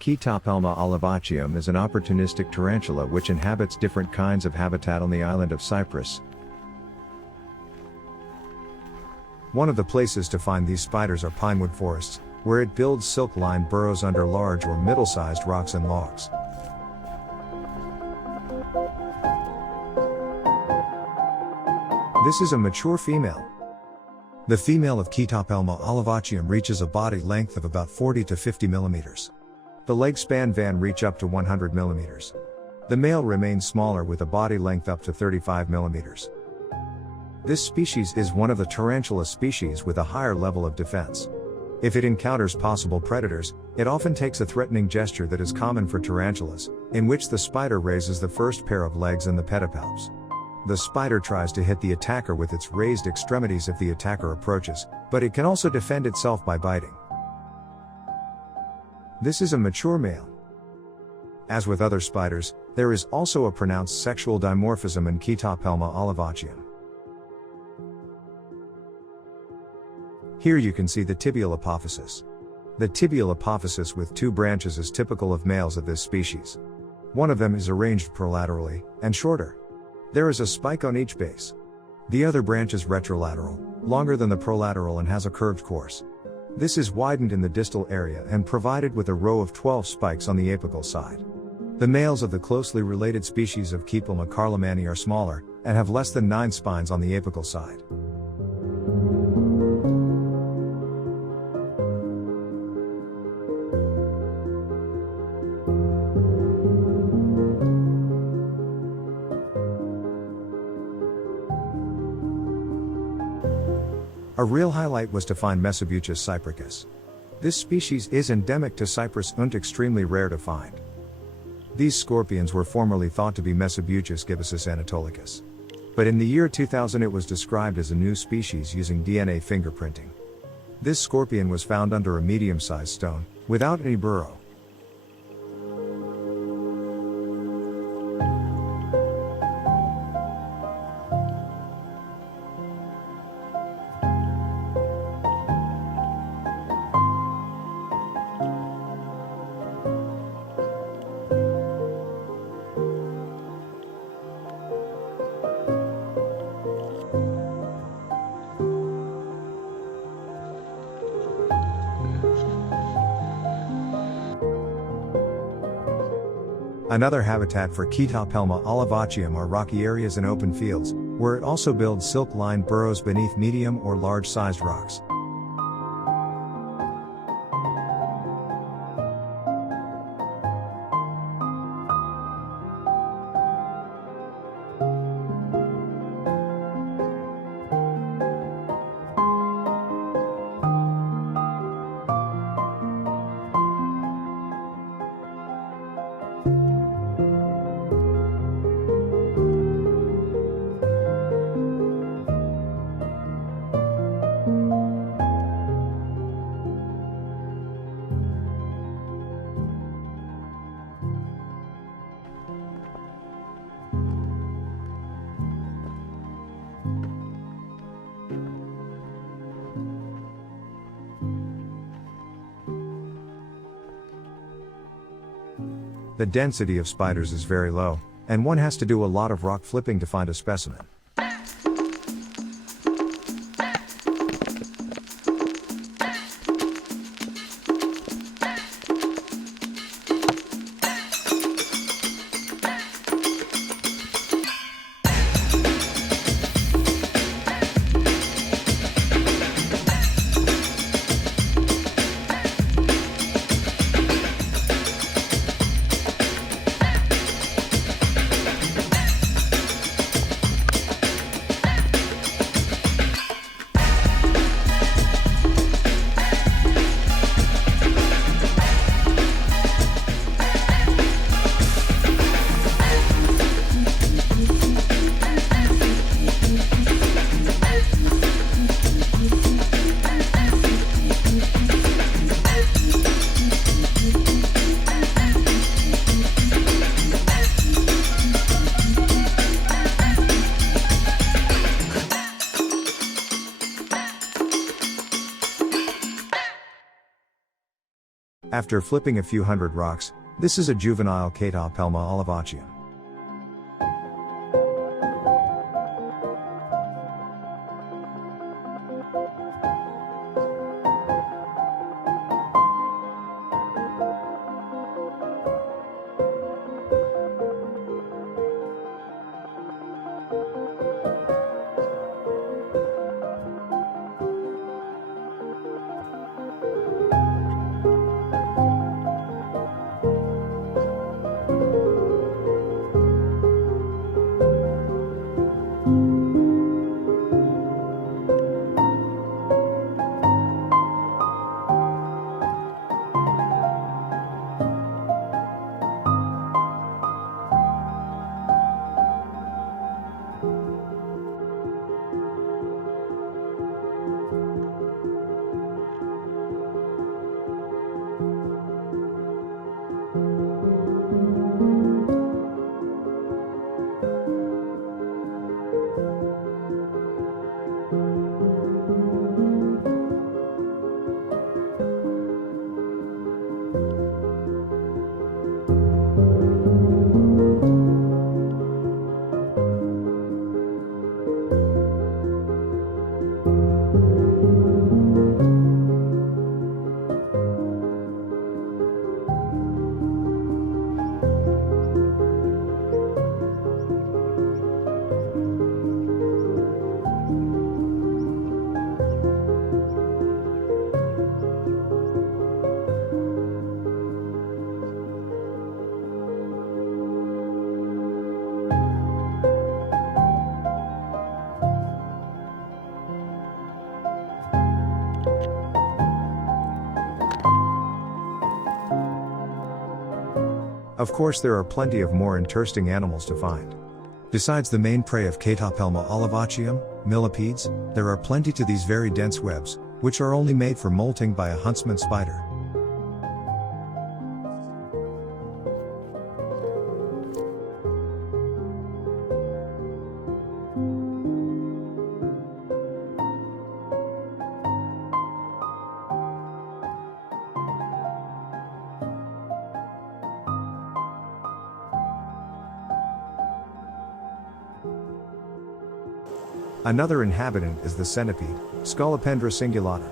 Chaetopelma olivaceum is an opportunistic tarantula which inhabits different kinds of habitat on the island of Cyprus. One of the places to find these spiders are pinewood forests, where it builds silk-lined burrows under large or middle-sized rocks and logs. This is a mature female. The female of Chaetopelma olivaceum reaches a body length of about 40 to 50 millimeters. The leg span can reach up to 100 millimeters. The male remains smaller with a body length up to 35 millimeters. This species is one of the tarantula species with a higher level of defense. If it encounters possible predators, it often takes a threatening gesture that is common for tarantulas, in which the spider raises the first pair of legs and the pedipalps. The spider tries to hit the attacker with its raised extremities if the attacker approaches, but it can also defend itself by biting. This is a mature male. As with other spiders, there is also a pronounced sexual dimorphism in Chaetopelma olivaceum. Here you can see the tibial apophysis. The tibial apophysis with two branches is typical of males of this species. One of them is arranged prolaterally, and shorter. There is a spike on each base. The other branch is retrolateral, longer than the prolateral and has a curved course. This is widened in the distal area and provided with a row of 12 spikes on the apical side. The males of the closely related species of Chaetopelma carlemani are smaller, and have less than 9 spines on the apical side. A real highlight was to find Mesobucus cypricus. This species is endemic to Cyprus and extremely rare to find. These scorpions were formerly thought to be Mesobucus gibbous anatolicus. But in the year 2000 it was described as a new species using DNA fingerprinting. This scorpion was found under a medium-sized stone, without any burrow. Another habitat for Chaetopelma olivaceum are rocky areas and open fields, where it also builds silk-lined burrows beneath medium or large-sized rocks. The density of spiders is very low, and one has to do a lot of rock flipping to find a specimen. After flipping a few hundred rocks, this is a juvenile Chaetopelma olivaceum. Of course, there are plenty of more interesting animals to find. Besides the main prey of Chaetopelma olivaceum, millipedes, there are plenty to these very dense webs, which are only made for molting by a huntsman spider. Another inhabitant is the centipede, Scalapandra Singulana.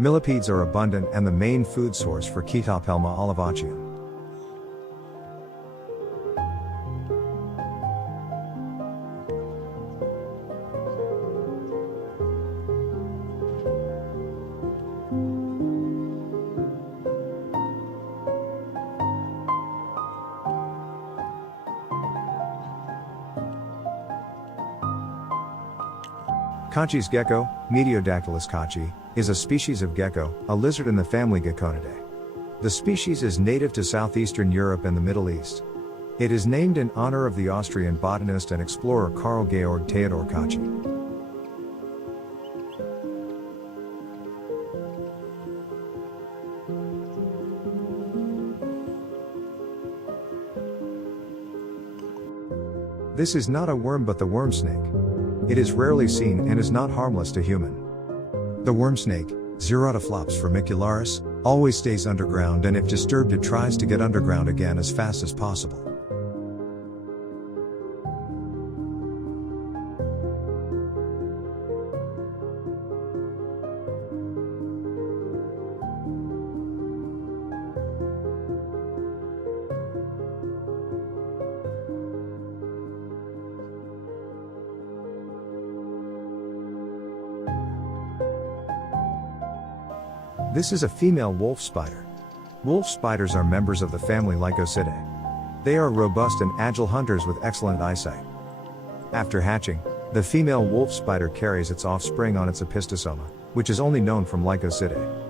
Millipedes are abundant and the main food source for Chaetopelma olivaceum. Kachi's gecko, Mediodactylus kachi, is a species of gecko, a lizard in the family Geckonidae. The species is native to southeastern Europe and the Middle East. It is named in honor of the Austrian botanist and explorer Carl Georg Theodor Kachi. This is not a worm but the worm snake. It is rarely seen and is not harmless to human. The worm snake, Xerotophlaps formicularis, always stays underground and if disturbed it tries to get underground again as fast as possible. This is a female wolf spider. Wolf spiders are members of the family Lycosidae. They are robust and agile hunters with excellent eyesight. After hatching, the female wolf spider carries its offspring on its opistosoma, which is only known from Lycosidae.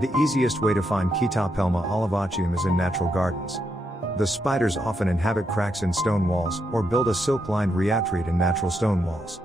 The easiest way to find Chaetopelma olivaceum is in natural gardens. The spiders often inhabit cracks in stone walls or build a silk-lined reatreat in natural stone walls.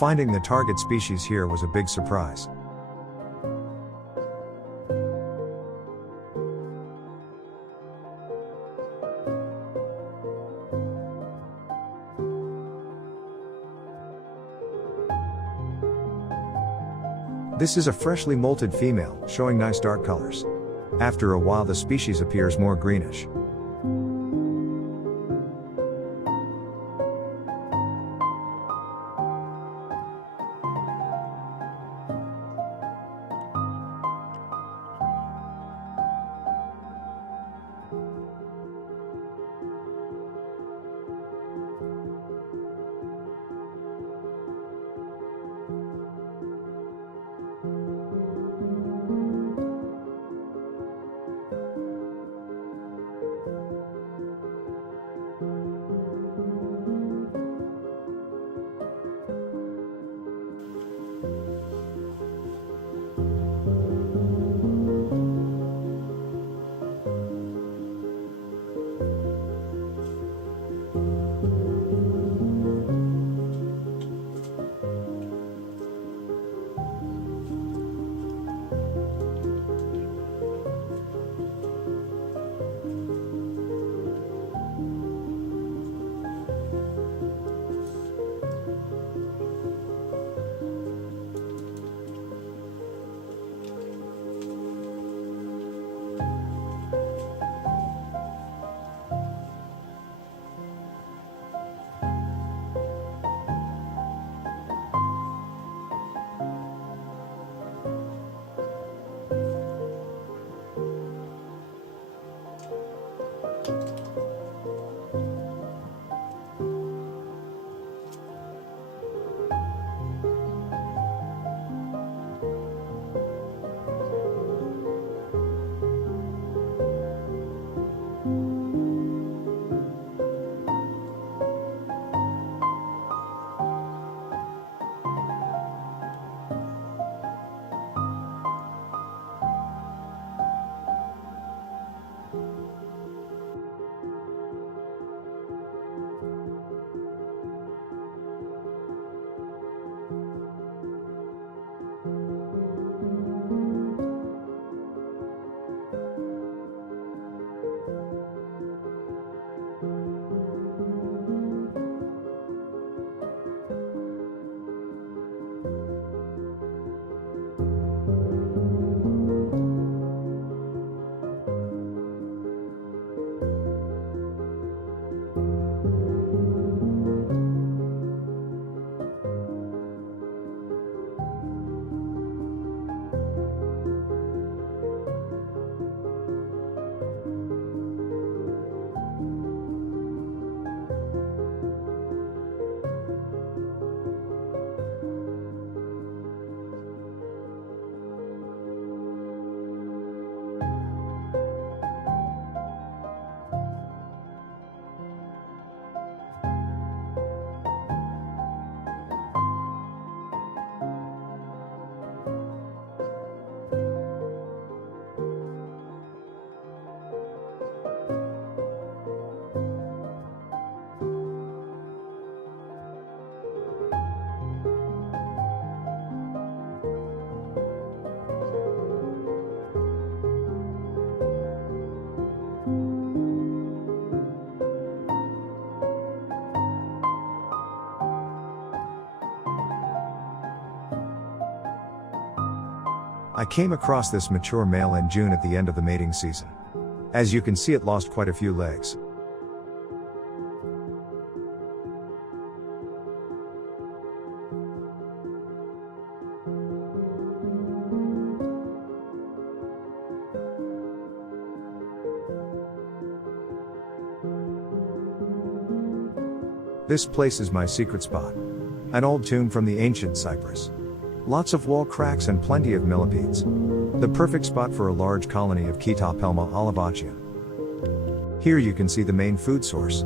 Finding the target species here was a big surprise. This is a freshly molted female, showing nice dark colors. After a while the species appears more greenish. I came across this mature male in June at the end of the mating season. As you can see, it lost quite a few legs. This place is my secret spot. An old tomb from the ancient Cyprus. Lots of wall cracks and plenty of millipedes. The perfect spot for a large colony of Chaetopelma olivaceum. Here you can see the main food source.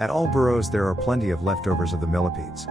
At all burrows there are plenty of leftovers of the millipedes.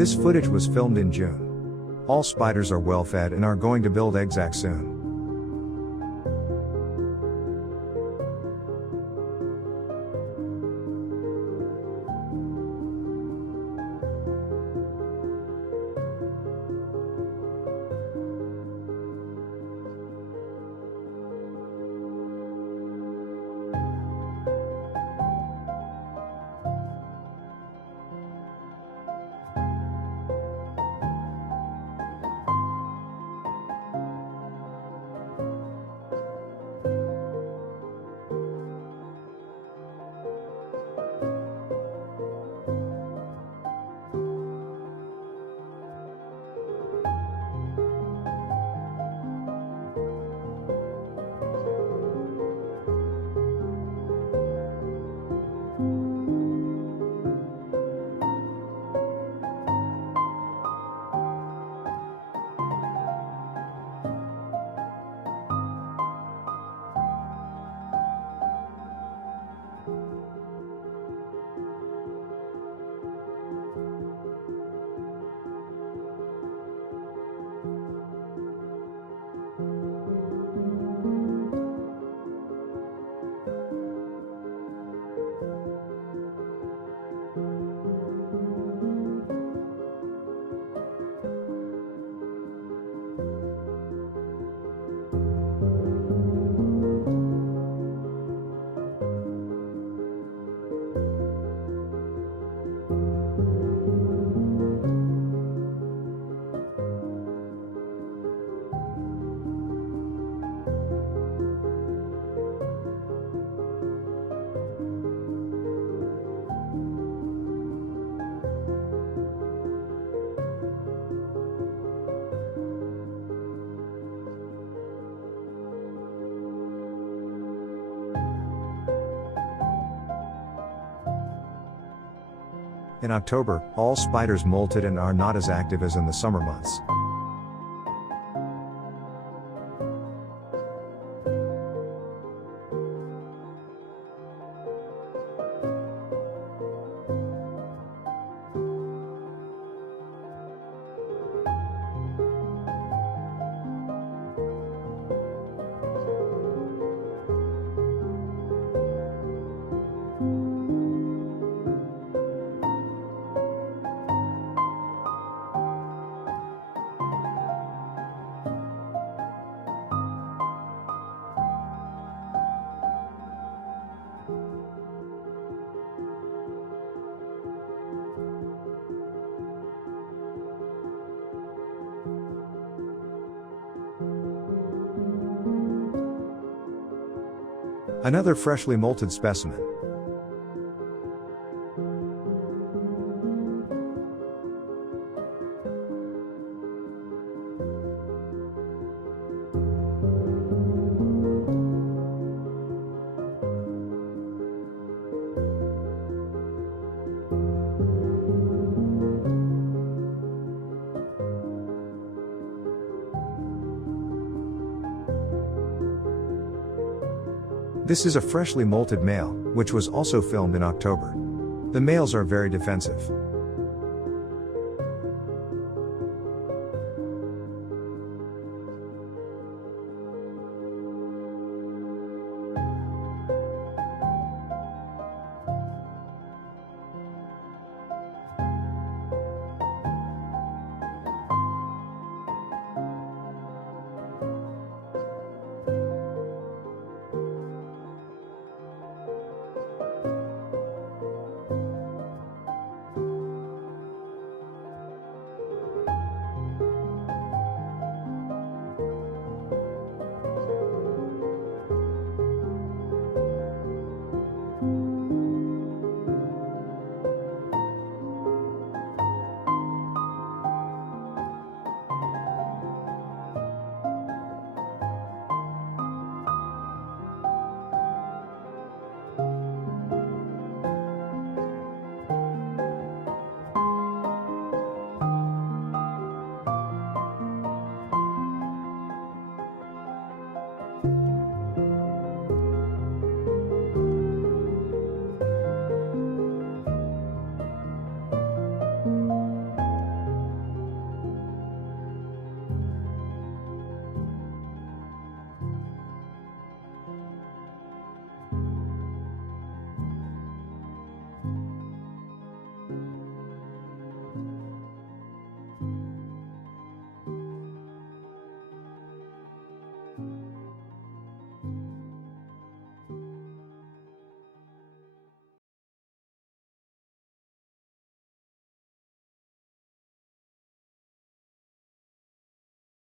This footage was filmed in June. All spiders are well fed and are going to build eggs soon. In October, all spiders molted and are not as active as in the summer months. Another freshly molted specimen. This is a freshly molted male, which was also filmed in October. The males are very defensive.